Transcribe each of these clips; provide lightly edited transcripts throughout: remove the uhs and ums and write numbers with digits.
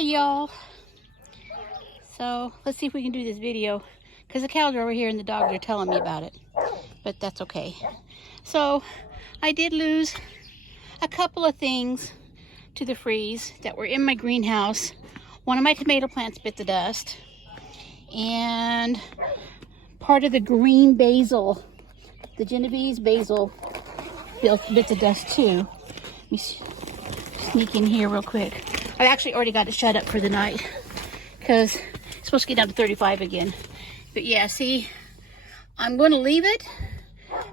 Hey y'all. So let's see if we can do this video because the cows are over here and the dogs are telling me about it, but that's okay. So I did lose a couple of things to the freeze that were in my greenhouse. One of my tomato plants bit the dust, and part of the green basil, the Genovese basil, bit the dust too. Let me sneak in here real quick. I've actually already got it shut up for the night because it's supposed to get down to 35 again. But yeah, see, I'm going to leave it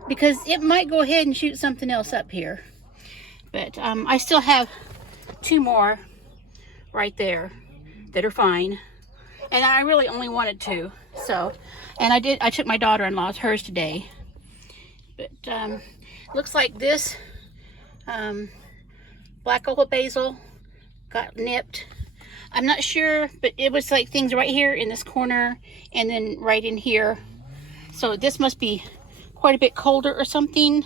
because it might go ahead and shoot something else up here. But I still have two more right there that are fine. And I really only wanted two. So, and I took my daughter-in-law's hers today. But looks like this black opal basil got nipped. I'm not sure, but it was like things right here in this corner and then right in here. So this must be quite a bit colder or something,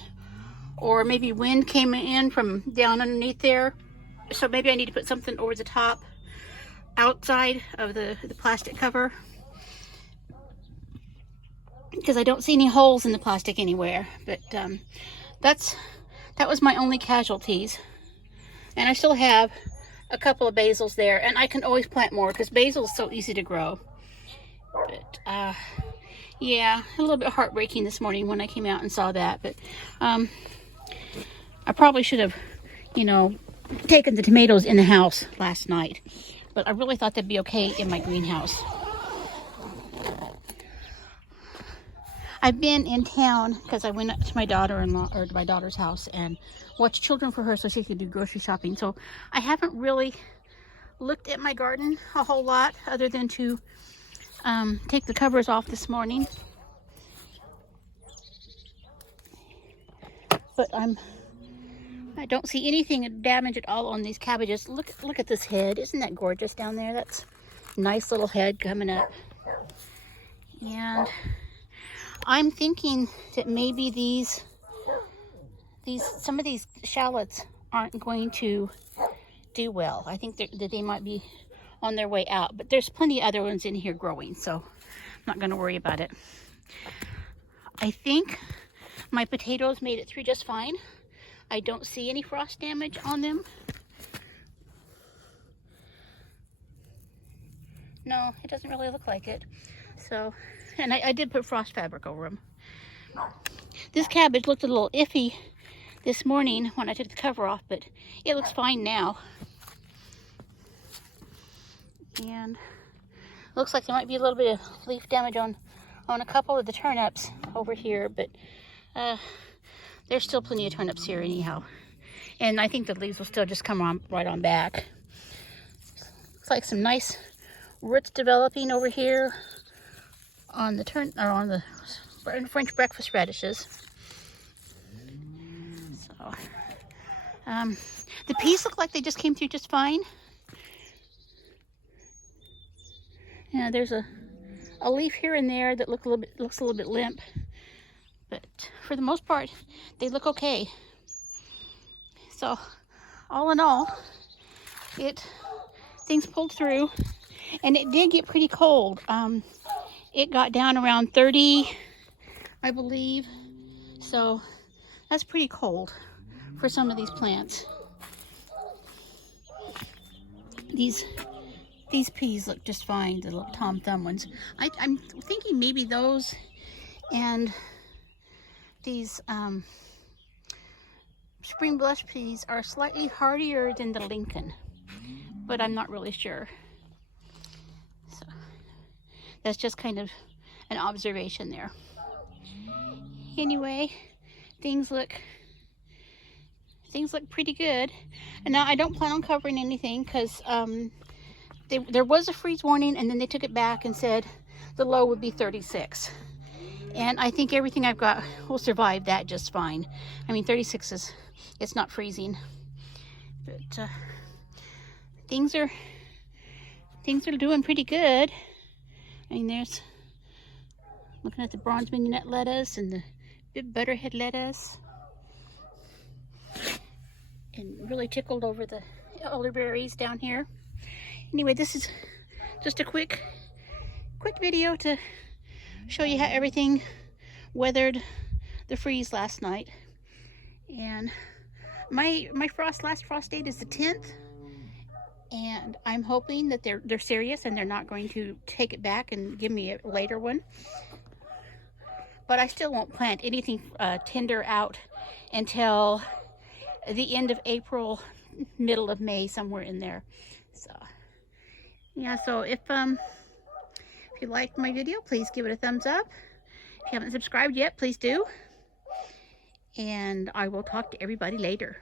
or maybe wind came in from down underneath there. So maybe I need to put something over the top outside of the plastic cover, because I don't see any holes in the plastic anywhere. But that was my only casualties. And I still have a couple of basils there, and I can always plant more because basil is so easy to grow. But yeah, a little bit heartbreaking this morning when I came out and saw that. But I probably should have, taken the tomatoes in the house last night. But I really thought they'd be okay in my greenhouse. I've been in town because I went up to my daughter-in-law, or to my daughter's house, and watched Children for her so she could do grocery shopping. So I haven't really looked at my garden a whole lot other than to take the covers off this morning. But I don't see anything damage at all on these cabbages. Look at this head. Isn't that gorgeous down there? That's a nice little head coming up. And I'm thinking that maybe some of these shallots aren't going to do well. I think that they might be on their way out, but there's plenty of other ones in here growing, so I'm not going to worry about it. I think my potatoes made it through just fine. I don't see any frost damage on them. No, it doesn't really look like it. So, and I did put frost fabric over them. This cabbage looked a little iffy this morning when I took the cover off, but it looks fine now. And looks like there might be a little bit of leaf damage on a couple of the turnips over here, but there's still plenty of turnips here anyhow. And I think the leaves will still just come on right on back. Looks like some nice roots developing over here on the French breakfast radishes. So the peas look like they just came through just fine. Yeah, there's a leaf here and there that looks a little bit limp, but for the most part they look okay. So all in all, things pulled through, and it did get pretty cold. It got down around 30, I believe. So that's pretty cold for some of these plants. These peas look just fine, the little Tom Thumb ones. I'm thinking maybe those and these spring blush peas are slightly hardier than the Lincoln, but I'm not really sure. So that's just kind of an observation there. Anyway, things look pretty good. And now I don't plan on covering anything because there was a freeze warning, and then they took it back and said the low would be 36. And I think everything I've got will survive that just fine. I mean, 36 it's not freezing. But things are doing pretty good. I mean, there's looking at the bronze mignonette lettuce and the bib butterhead lettuce. And really tickled over the elderberries down here. Anyway, this is just a quick video to show you how everything weathered the freeze last night. And my last frost date is the 10th, and I'm hoping that they're serious and they're not going to take it back and give me a later one. But I still won't plant anything tender out until the end of April, middle of May, somewhere in there. So yeah, so if you liked my video, please give it a thumbs up. If you haven't subscribed yet, please do. And I will talk to everybody later.